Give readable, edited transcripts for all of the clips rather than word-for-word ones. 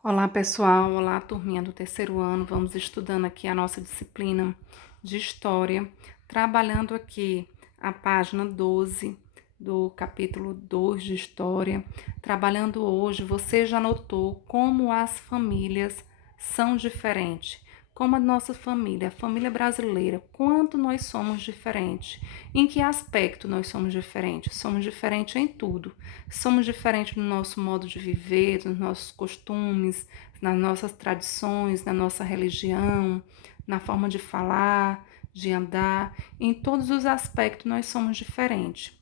Olá pessoal, olá turminha do terceiro ano, vamos estudando aqui a nossa disciplina de História, trabalhando aqui a página 12 do capítulo 2 de História, trabalhando hoje, você já notou como as famílias são diferentes, como a nossa família, a família brasileira, quanto nós somos diferentes, em que aspecto nós somos diferentes? Somos diferentes em tudo. Somos diferentes no nosso modo de viver, nos nossos costumes, nas nossas tradições, na nossa religião, na forma de falar, de andar. Em todos os aspectos nós somos diferentes.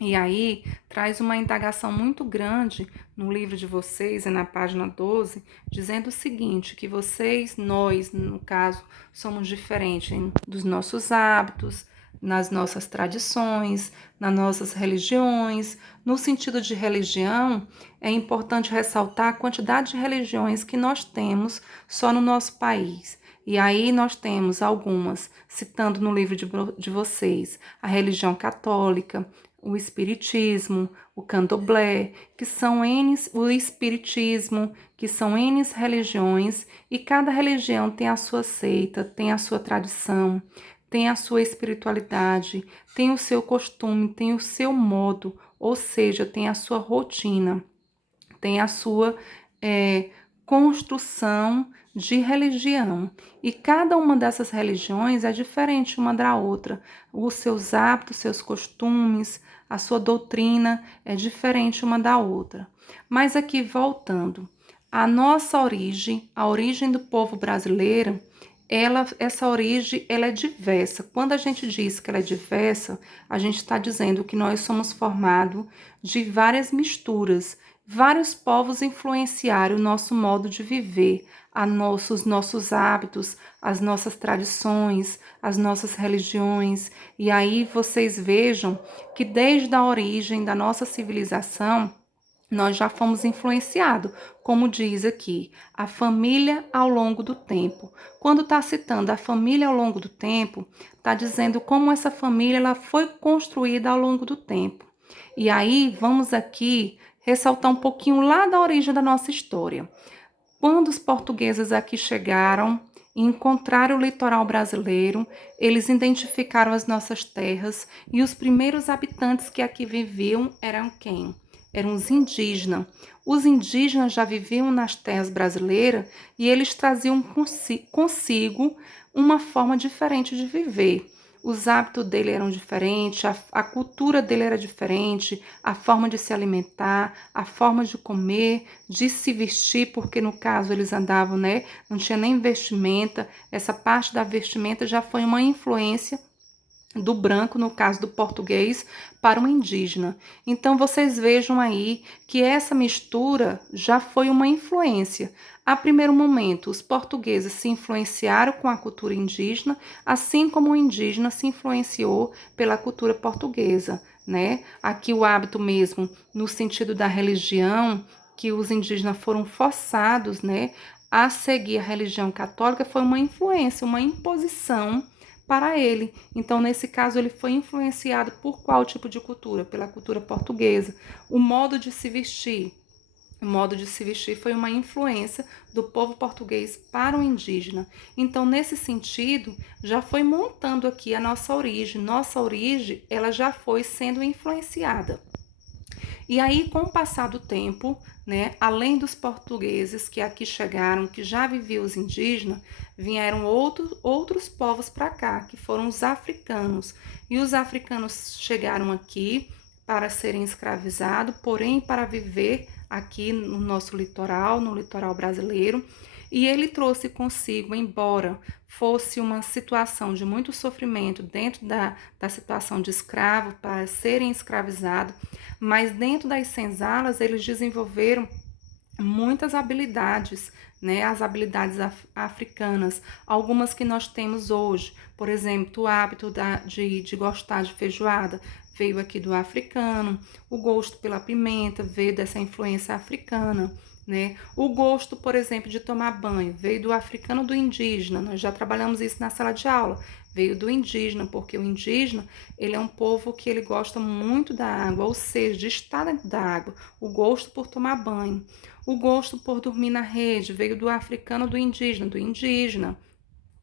E aí traz uma indagação muito grande no livro de vocês, na página 12, dizendo o seguinte, que vocês, nós, no caso, somos diferentes dos nossos hábitos, nas nossas tradições, nas nossas religiões. No sentido de religião, é importante ressaltar a quantidade de religiões que nós temos só no nosso país. E aí nós temos algumas, citando no livro de vocês, a religião católica, o espiritismo, o candomblé, que são o espiritismo, que são N religiões, e cada religião tem a sua seita, tem a sua tradição, tem a sua espiritualidade, tem o seu costume, tem o seu modo, ou seja, tem a sua rotina, tem a sua construção de religião. E cada uma dessas religiões é diferente uma da outra. Os seus hábitos, seus costumes, a sua doutrina é diferente uma da outra. Mas aqui voltando, a nossa origem, a origem do povo brasileiro, essa origem ela é diversa. Quando a gente diz que ela é diversa, a gente está dizendo que nós somos formados de várias misturas. Vários povos influenciaram o nosso modo de viver, os nossos hábitos, as nossas tradições, as nossas religiões. E aí vocês vejam que desde a origem da nossa civilização, nós já fomos influenciados, como diz aqui, a família ao longo do tempo. Quando está citando a família ao longo do tempo, está dizendo como essa família ela foi construída ao longo do tempo. E aí vamos aqui ressaltar um pouquinho lá da origem da nossa história. Quando os portugueses aqui chegaram e encontraram o litoral brasileiro, eles identificaram as nossas terras e os primeiros habitantes que aqui viviam eram quem? Eram os indígenas. Os indígenas já viviam nas terras brasileiras e eles traziam consigo uma forma diferente de viver. Os hábitos dele eram diferentes, a cultura dele era diferente, a forma de se alimentar, a forma de comer, de se vestir, porque no caso eles andavam, né? Não tinha nem vestimenta. Essa parte da vestimenta já foi uma influência do branco, no caso do português, para o indígena. Então vocês vejam aí que essa mistura já foi uma influência. A primeiro momento, os portugueses se influenciaram com a cultura indígena, assim como o indígena se influenciou pela cultura portuguesa, né? Aqui o hábito mesmo, no sentido da religião, que os indígenas foram forçados, né, a seguir a religião católica, foi uma influência, uma imposição para ele. Então, nesse caso, ele foi influenciado por qual tipo de cultura? Pela cultura portuguesa. O modo de se vestir. O modo de se vestir foi uma influência do povo português para o indígena. Então, nesse sentido, já foi montando aqui a nossa origem. Nossa origem, ela já foi sendo influenciada. E aí, com o passar do tempo, né, além dos portugueses que aqui chegaram, que já viviam os indígenas, vieram outros povos para cá, que foram os africanos. E os africanos chegaram aqui para serem escravizados, porém para viver aqui no nosso litoral, no litoral brasileiro. E ele trouxe consigo, embora fosse uma situação de muito sofrimento dentro da situação de escravo, para serem escravizados, mas dentro das senzalas eles desenvolveram muitas habilidades, né? As habilidades africanas, algumas que nós temos hoje, por exemplo, o hábito de gostar de feijoada veio aqui do africano, o gosto pela pimenta veio dessa influência africana, né? O gosto, por exemplo, de tomar banho veio do africano, do indígena. Nós já trabalhamos isso na sala de aula. Veio do indígena, porque o indígena, ele é um povo que ele gosta muito da água, ou seja, de estar dentro da água. O gosto por tomar banho. O gosto por dormir na rede veio do africano, do indígena, do indígena.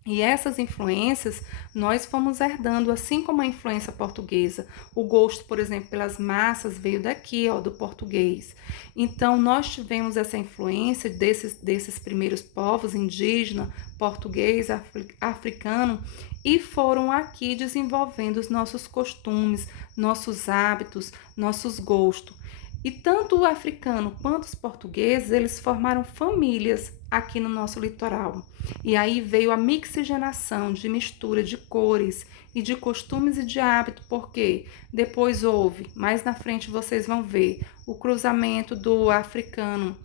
E essas influências nós fomos herdando, assim como a influência portuguesa. O gosto, por exemplo, pelas massas veio daqui, ó, do português. Então, nós tivemos essa influência desses primeiros povos, indígena, português, africano, e foram aqui desenvolvendo os nossos costumes, nossos hábitos, nossos gostos. E tanto o africano quanto os portugueses, eles formaram famílias aqui no nosso litoral. E aí veio a mixigenação de mistura de cores e de costumes e de hábito, porque depois houve, mais na frente vocês vão ver, o cruzamento do africano,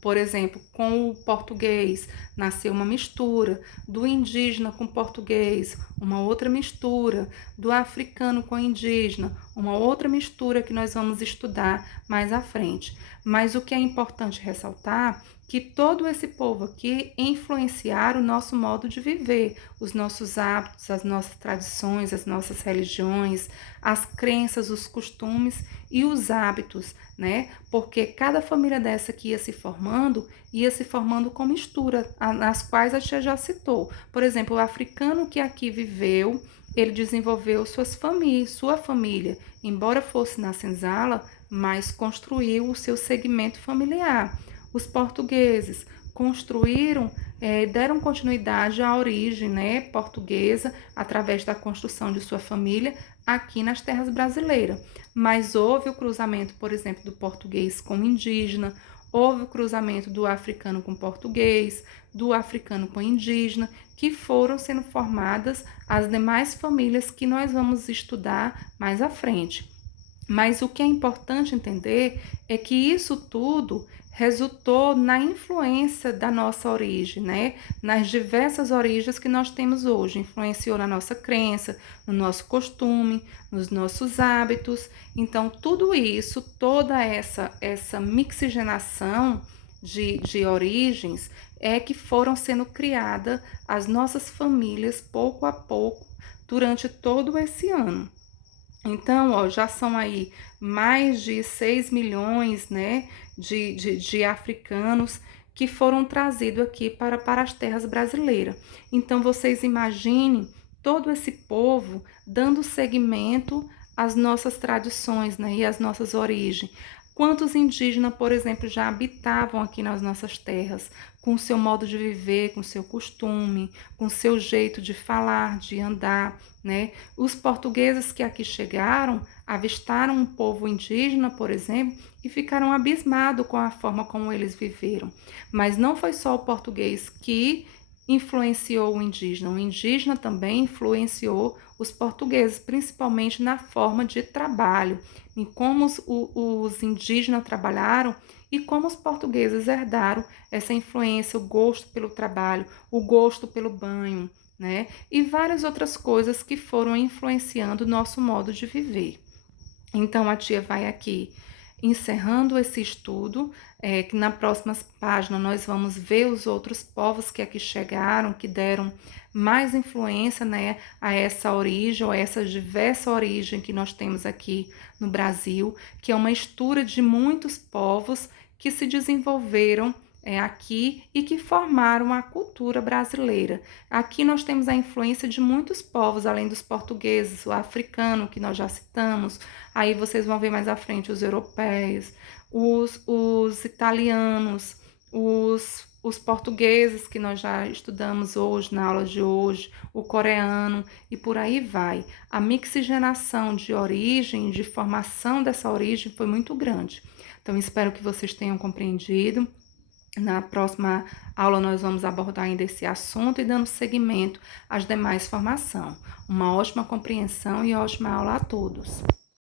por exemplo, com o português, nasceu uma mistura, do indígena com o português, uma outra mistura, do africano com o indígena, uma outra mistura que nós vamos estudar mais à frente. Mas o que é importante ressaltar que todo esse povo aqui influenciaram o nosso modo de viver, os nossos hábitos, as nossas tradições, as nossas religiões, as crenças, os costumes e os hábitos, né? Porque cada família dessa que ia se formando com mistura, nas quais a tia já citou. Por exemplo, o africano que aqui viveu, ele desenvolveu sua família, embora fosse na senzala, mas construiu o seu segmento familiar. Os portugueses construíram, deram continuidade à origem, né, portuguesa através da construção de sua família aqui nas terras brasileiras. Mas houve o cruzamento, por exemplo, do português com o indígena, houve o cruzamento do africano com o português, do africano com o indígena, que foram sendo formadas as demais famílias que nós vamos estudar mais à frente. Mas o que é importante entender é que isso tudo resultou na influência da nossa origem, né? Nas diversas origens que nós temos hoje. Influenciou na nossa crença, no nosso costume, nos nossos hábitos. Então, tudo isso, toda essa mixigenação de origens é que foram sendo criadas as nossas famílias pouco a pouco durante todo esse ano. Então, ó, já são aí mais de 6 milhões, né, de africanos que foram trazidos aqui para as terras brasileiras. Então, vocês imaginem todo esse povo dando seguimento às nossas tradições, né, e às nossas origens. Quantos indígenas, por exemplo, já habitavam aqui nas nossas terras, com o seu modo de viver, com o seu costume, com o seu jeito de falar, de andar, né? Os portugueses que aqui chegaram avistaram um povo indígena, por exemplo, e ficaram abismados com a forma como eles viveram. Mas não foi só o português que influenciou o indígena também influenciou os portugueses, principalmente na forma de trabalho, em como os indígenas trabalharam e como os portugueses herdaram essa influência, o gosto pelo trabalho, o gosto pelo banho, né? E várias outras coisas que foram influenciando o nosso modo de viver. Então, a tia vai aqui encerrando esse estudo, que na próxima página nós vamos ver os outros povos que aqui chegaram, que deram mais influência, né, a essa origem, ou a essa diversa origem que nós temos aqui no Brasil, que é uma mistura de muitos povos que se desenvolveram aqui e que formaram a cultura brasileira. Aqui nós temos a influência de muitos povos, além dos portugueses, o africano, que nós já citamos. Aí vocês vão ver mais à frente os europeus, os italianos, os portugueses, que nós já estudamos hoje, na aula de hoje, o coreano, e por aí vai. A mixigenação de origem, de formação dessa origem foi muito grande. Então, espero que vocês tenham compreendido. Na próxima aula nós vamos abordar ainda esse assunto e dando seguimento às demais formações. Uma ótima compreensão e ótima aula a todos.